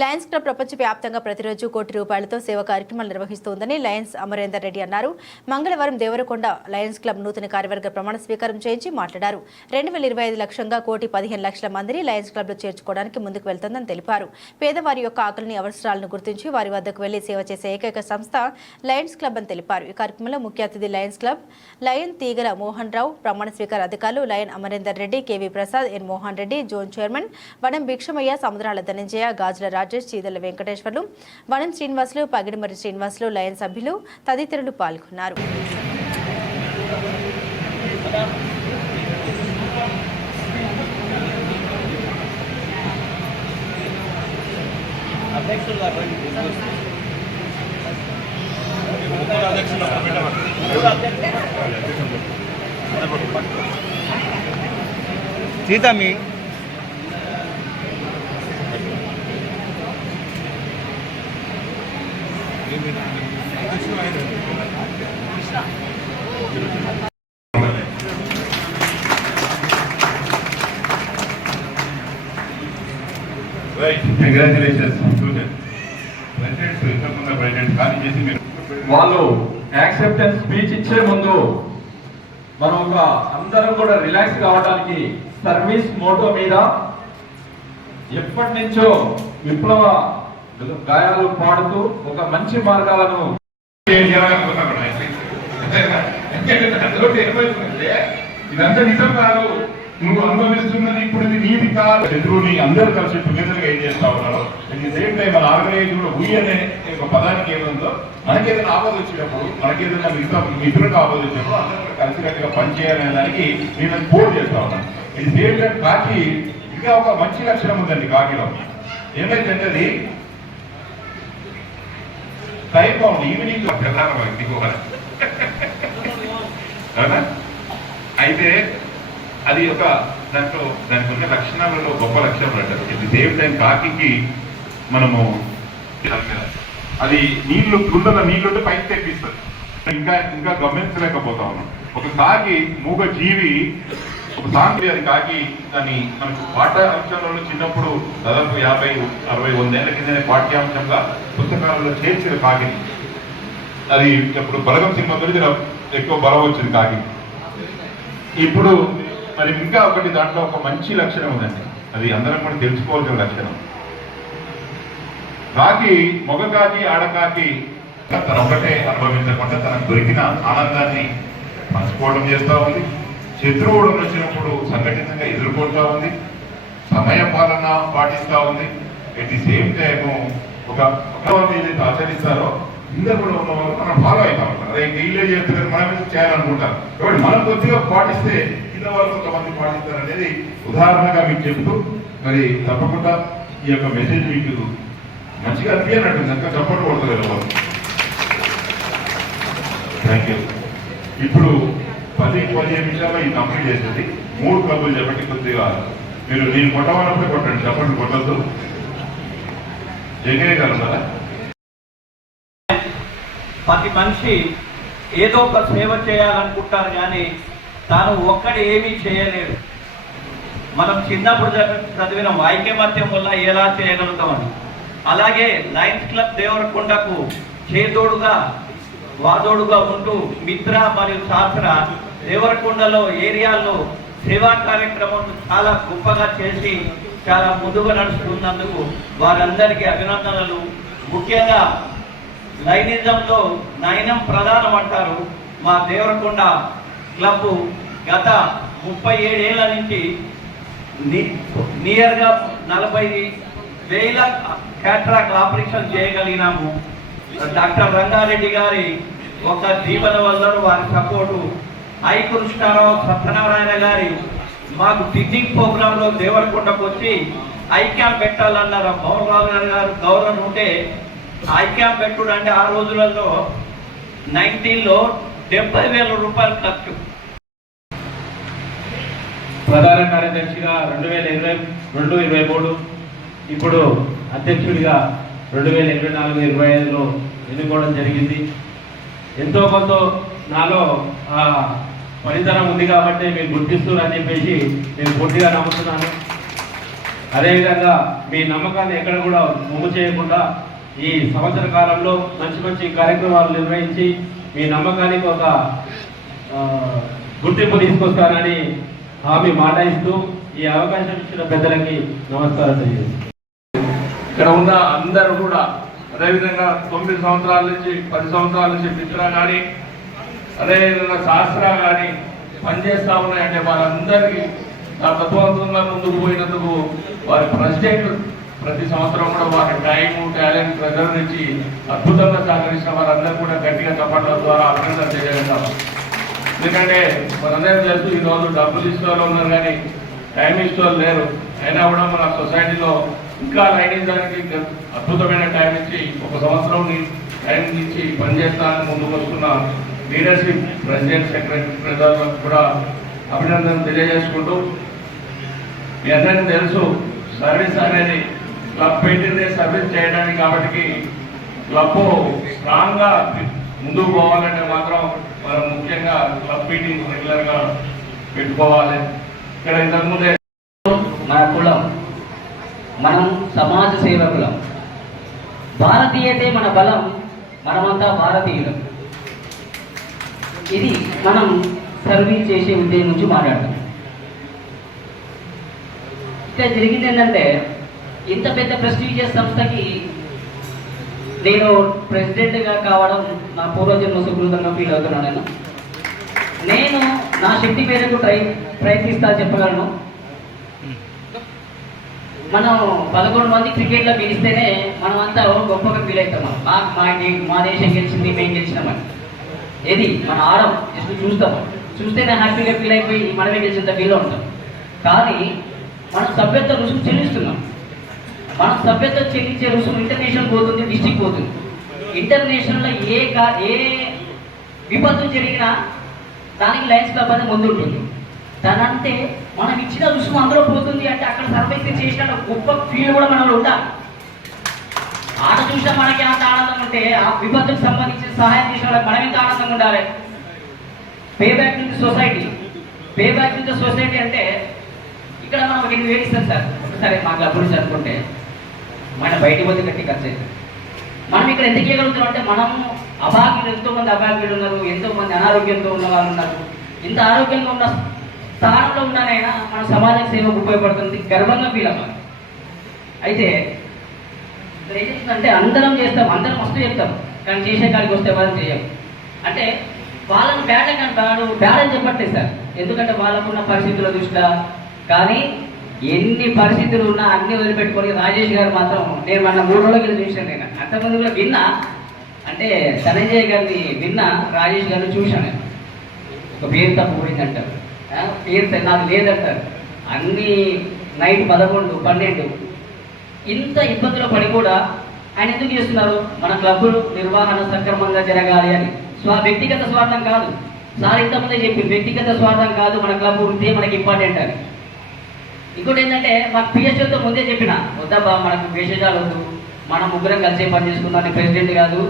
Lions club ప్రపంచవ్యాప్తంగా ప్రతిరోజు కోటి రూపాయలతో సేవా కార్యక్రమాలు నిర్వహిస్తోందని లయన్స్ అమరేందర్ రెడ్డి అన్నారు. మంగళవారం దేవరకొండ లయన్స్ క్లబ్ నూతన కార్యవర్గ ప్రమాణ స్వీకారం చేయించి మాట్లాడారు. 2025 లక్ష్యంగా 1,15,00,000 మందిని లయన్స్ క్లబ్ లో చేర్చుకోవడానికి ముందుకు వెళ్తోందని తెలిపారు. పేదవారి యొక్క ఆకలిని అవసరాలను గుర్తించి వారి వద్దకు వెళ్లి సేవ చేసే ఏకైక సంస్థ లయన్స్ క్లబ్ అని తెలిపారు. ఈ కార్యక్రమంలో ముఖ్య అతిథి లయన్స్ క్లబ్ లయన్ తీగల మోహన్ రావు, ప్రమాణ స్వీకార అధికారులు లయన్ అమరేందర్ రెడ్డి, కేవీ ప్రసాద్, ఎన్ మోహన్ రెడ్డి, జోన్ చైర్మన్ వనం భిక్షమయ్య, సముద్రాల ధనంజయ, గాజుల రాజేష్, చీదల వెంకటేశ్వర్లు, వనం శ్రీనివాసులు, పగిడిమరి శ్రీనివాసులు, లయన్ సభ్యులు తదితరులు పాల్గొన్నారు. సీతా మీ వాళ్ళు యాక్సెప్టెన్స్ స్పీచ్ ఇచ్చే ముందు మనం ఒక అందరం కూడా రిలాక్స్ కావడానికి సర్వీస్ మోటో మీద ఎప్పటి నుంచో విప్లవ గాయాలు పాడుతూ ఒక మంచి మార్గాలను ఇదంతా నిజం కాదు. నువ్వు అనుభవిస్తున్నది ఇప్పుడు నీది కాదు. శత్రువుని అందరూ కలిసి టుగెదర్ గా ఏం చేస్తా ఉన్నారు. అట్ ది సేమ్ టైం మన ఆర్గనైజ్ కూడా ఊ అనే ఒక పదానికి ఏముందో మనకేదైనా ఆపద వచ్చినప్పుడు, మనకేదైనా మిత్రులకు ఆపద వచ్చినప్పుడు అందరూ కలిసికట్టుగా పనిచేయాలనే దానికి నేను పోర్ చేస్తా ఉన్నాను. ఇది సేమ్ టైం కాకి ఇంకా ఒక మంచి లక్షణం ఉందండి కాకిలో. ఏమైందంటే అది టైం బాగుంది. ఈవినింగ్ ప్రధాన దిగువన అవునా? అయితే అది ఒక దాంట్లో దానికి ఉన్న లక్షణాలలో గొప్ప లక్షణాలు అంటారు. ఇది సేమ్ టైం కాకి మనము అది నీళ్లు గుండెల నీళ్లుంటే పైకి తెప్పిస్తుంది. ఇంకా ఇంకా గమనించలేకపోతా ఉన్నాం. ఒక కాకి మూగ జీవి, ఒక సాంగ్రీ అది కాకి. దాన్ని మనకు పాఠ్యాంశంలో చిన్నప్పుడు దాదాపు 50-60 ఏళ్ల కిందనే పాఠ్యాంశంగా పుస్తకాలలో చేర్చిన కాకిని. అది ఇప్పుడు బలగం సినిమా గురించి ఎక్కువ బలం వచ్చింది కాకి. ఇప్పుడు మరి ఇంకా ఒకటి దాంట్లో ఒక మంచి లక్షణం ఉందండి. అది అందరం కూడా తెలుసుకోవాల్సిన లక్షణం. కాకి మగ కాకి ఆడకాకి తన ఒకటే అనుభవించకుండా తనకు దొరికిన ఆనందాన్ని పంచుకోవడం చేస్తూ ఉంది. శత్రువుడు వచ్చినప్పుడు సంఘటితంగా ఎదుర్కొంటా ఉంది. సమయ పాలన పాటిస్తూ ఉంది. ఎట్ ది సేమ్ టైము ఒక ఏదైతే ఆచరిస్తారో ఇందరు కూడా ఉన్న వాళ్ళు మనం ఫాలో అవుతా ఉంటాం. అదే వీళ్ళే చేస్తున్నారు, మనం చేయాలనుకుంటారు. కాబట్టి మనం కొద్దిగా పాటిస్తే కింద వాళ్ళు కొంతమంది పాటిస్తారు అనేది ఉదాహరణగా మీకు చెప్తూ, మరి తప్పకుండా ఈ యొక్క మెసేజ్ మీకు మంచిగా అనిపించినట్టుంది. ఇంకా చప్పట్లు కొడతలేదు వాళ్ళు. Thank you. ఇప్పుడు 10-15 నిమిషాల్లో ఈ కంప్లీట్ చేసేది 3 క్లబ్బులు చెప్పండి. కొద్దిగా మీరు నేను కొట్టమన్నప్పుడే కొట్టండి, చప్పట్లు కొట్టద్దు. జగయ్య గారు కదా, ప్రతి మనిషి ఏదో ఒక సేవ చేయాలనుకుంటారు, కానీ తాను ఒక్కడి ఏమీ చేయలేడు. మనం చిన్నప్పుడు చదివిన ఐక్యమత్యం వల్ల ఎలా చేయగలుగుతామని. అలాగే లయన్స్ క్లబ్ దేవరకొండకు చేదోడుగా వాదోడుగా ఉంటూ మిత్ర మరియు శాస్త్ర దేవరకొండలో ఏరియాల్లో సేవా కార్యక్రమం చాలా గొప్పగా చేసి చాలా ముందుగా నడుస్తున్నందుకు వారందరికీ అభినందనలు. ముఖ్యంగా లైనిజంలో నయనం ప్రధానం అంటారు. మా దేవరకొండ క్లబ్ గత 37 ఏళ్ల నుంచి నియర్గా 40,000 క్యాట్రాక్ట్ ఆపరేషన్ చేయగలిగినాము. డాక్టర్ రంగారెడ్డి గారి ఒక దీవెన వల్ల, వారి సపోర్టు, ఐ కృష్ణారావు, సత్యనారాయణ గారి మాకు టీచింగ్ ప్రోగ్రాంలో దేవరకొండకు వచ్చి ఐ క్యాంప్ పెట్టాలన్నారు. పవన్ గారు గౌరవం ఉంటే ఐ క్యాంప్ పెట్టుడు అంటే ఆ రోజులలో 19లో 70,000 రూపాయలు ఖర్చు. ప్రధాన కార్యదర్శిగా 2022-23, ఇప్పుడు అధ్యక్షుడిగా 2024-25లో ఎన్నుకోవడం జరిగింది. ఎంతో కొంత నాలో పనితనం ఉంది కాబట్టి మీరు గుర్తిస్తున్నారని చెప్పేసి నేను పూర్తిగా నమ్ముతున్నాను. అదేవిధంగా మీ నమ్మకాన్ని ఎక్కడ కూడా ముమ్ము చేయకుండా ఈ సంవత్సర కాలంలో మంచి మంచి కార్యక్రమాలు నిర్వహించి మీ నమ్మకానికి ఒక గుర్తింపు తీసుకొస్తానని హామీ మాట ఇస్తూ ఈ అవకాశం ఇచ్చిన పెద్దలకి నమస్కారం తెలియజేస్తాను. ఇక్కడ ఉన్న అందరూ కూడా అదేవిధంగా 9 సంవత్సరాల నుంచి 10 సంవత్సరాల నుంచి మిత్ర కానీ అదేవిధంగా శాస్త్ర కానీ పనిచేస్తా ఉన్నాయంటే వారందరికీ తత్వవంతంగా ముందుకు పోయినందుకు వారి ప్రెసిడెంట్ ప్రతి సంవత్సరం కూడా వారి టైము టాలెంట్ ప్రెజర్ నుంచి అద్భుతంగా సహకరించిన వారందరూ కూడా గట్టిగా చప్పట్ల ద్వారా అభినందన తెలియజేస్తాం. ఎందుకంటే మనందరం తెలుసు ఈరోజు డబ్బులు ఇచ్చే వాళ్ళు ఉన్నారు కానీ టైం ఇచ్చే వాళ్ళు లేరు. అయినా కూడా మన సొసైటీలో ఇంకా లైనించడానికి అద్భుతమైన టైం ఇచ్చి 1 సంవత్సరం టైం ఇచ్చి పనిచేస్తానని ముందుకు వస్తున్న లీడర్షిప్ ప్రెసిడెంట్ సెక్రటరీ ప్రజలకు కూడా అభినందన తెలియజేసుకుంటూ మీ అందరికీ తెలుసు సర్వీస్ అనేది క్లబ్ పెట్టిందే సర్వీస్ చేయడానికి కాబట్టి క్లబ్ స్ట్రాంగ్గా ముందుకు పోవాలంటే మాత్రం మనం ముఖ్యంగా క్లబ్ మీటింగ్ రెగ్యులర్గా పెట్టుకోవాలి. ఇక్కడ ఇంతకుముందే మన కులం, మనం సమాజ సేవకులం. భారతీయతే మన బలం, మనమంతా భారతీయులం. ఇది మనం సర్వీస్ చేసే ఉద్దేశం నుంచి మాట్లాడతాం. ఇక్కడ జరిగింది ఏంటంటే ఇంత పెద్ద ప్రెస్టీజియస్ సంస్థకి నేను ప్రెసిడెంట్గా కావడం నా పూర్వజన్మ సుకృతంగా ఫీల్ అవుతున్నాను. నేను నా శక్తి మేరకు ప్రయత్నిస్తా చెప్పగలను. మనం 11 మంది క్రికెట్లో గెలిస్తేనే మనం అంతా గొప్పగా ఫీల్ అవుతాం. మా దేశం గెలిచింది, మేము గెలిచినామని. ఏది మన ఆడం జస్ట్ చూస్తేనే హ్యాపీగా ఫీల్ అయిపోయి మనమే గెలిచినంత ఫీల్లో ఉంటాం. కానీ మనం సభ్యత్వ రుసుము చెల్లిస్తున్నాం. మనం సభ్యత్వం చెల్లించే రుసుము ఇంటర్నేషనల్ పోతుంది, డిస్ట్రిక్ట్ పోతుంది. ఇంటర్నేషనల్లో ఏ విపత్తు జరిగినా దానికి లయన్స్ క్లబ్ అనేది ముందుంటుంది. దానంటే మనం ఇచ్చిన రుసుము అందులో పోతుంది అంటే అక్కడ సర్వైస్ చేసిన గొప్ప ఫీల్ కూడా మనలో ఉండాలి. ఆట చూసినా మనకి అంత ఆనందం ఉంటే ఆ విపత్తుకు సంబంధించిన సహాయం చేసిన వాళ్ళకి మనం ఎంత ఆనందంగా ఉండాలి. Pay back to the society. Pay back to the society అంటే ఇక్కడ మనం 8,000 ఇస్తాం సార్ ఒకసారి మా క్లబ్ గురించి అనుకుంటే మన బయటికి పోతే గట్టి ఖర్చు అవుతుంది. మనం ఇక్కడ ఎందుకు ఇవ్వగలుగుతున్నాం అంటే మనము అభాగ్యులు, ఎంతోమంది అభాగ్యులు ఉన్నారు, ఎంతోమంది అనారోగ్యంతో ఉన్న వాళ్ళు ఉన్నారు. ఇంత ఆరోగ్యంగా ఉన్న స్థానంలో ఉన్నానైనా మన సమాజ సేవకు ఉపయోగపడుతుంది, గర్వంగా ఫీల్ అవ్వాలి. అయితే ఇక్కడ ఏం చేస్తుందంటే అందరం చేస్తాం, అందరం మస్తు చెప్తాం, కానీ చేసే కాడికి వస్తే వాళ్ళు చేయం. అంటే వాళ్ళని బ్యాడ్ అని చెప్పట్లేదు సార్, ఎందుకంటే వాళ్ళకున్న పరిస్థితుల దృష్ట్యా. కానీ ఎన్ని పరిస్థితులు ఉన్నా అన్ని వదిలిపెట్టుకొని రాజేష్ గారు మాత్రం నేను మన 3 రోజులు చూశాను. నేను అంతకుముందు కూడా విన్నా, అంటే ధనంజయ్ గారిని విన్నా, రాజేష్ గారిని చూశాను. ఒక పేరు తప్పిపోయిందంటారు, పేరు నాకు లేదంటారు. అన్ని నైట్ 11, 12 ఇంత ఇబ్బందులు పడి కూడా ఆయన ఎందుకు చేస్తున్నారు? మన క్లబ్ నిర్వహణ సక్రమంగా జరగాలి అని. వ్యక్తిగత స్వార్థం కాదు సార్, ఇంతకుముందే చెప్పి వ్యక్తిగత స్వార్థం కాదు, మన క్లబ్ వృద్ధి మనకి ఇంపార్టెంట్ అని. ఇంకోటి ఏంటంటే మాకు పిహెచ్ఎల్తో ముందే చెప్పిన, వద్దబ్బా మనకు విశేషాలు వద్దు, మనం ముగ్గురం కలిసే పని చేసుకుందాం, ప్రెసిడెంట్ కాదు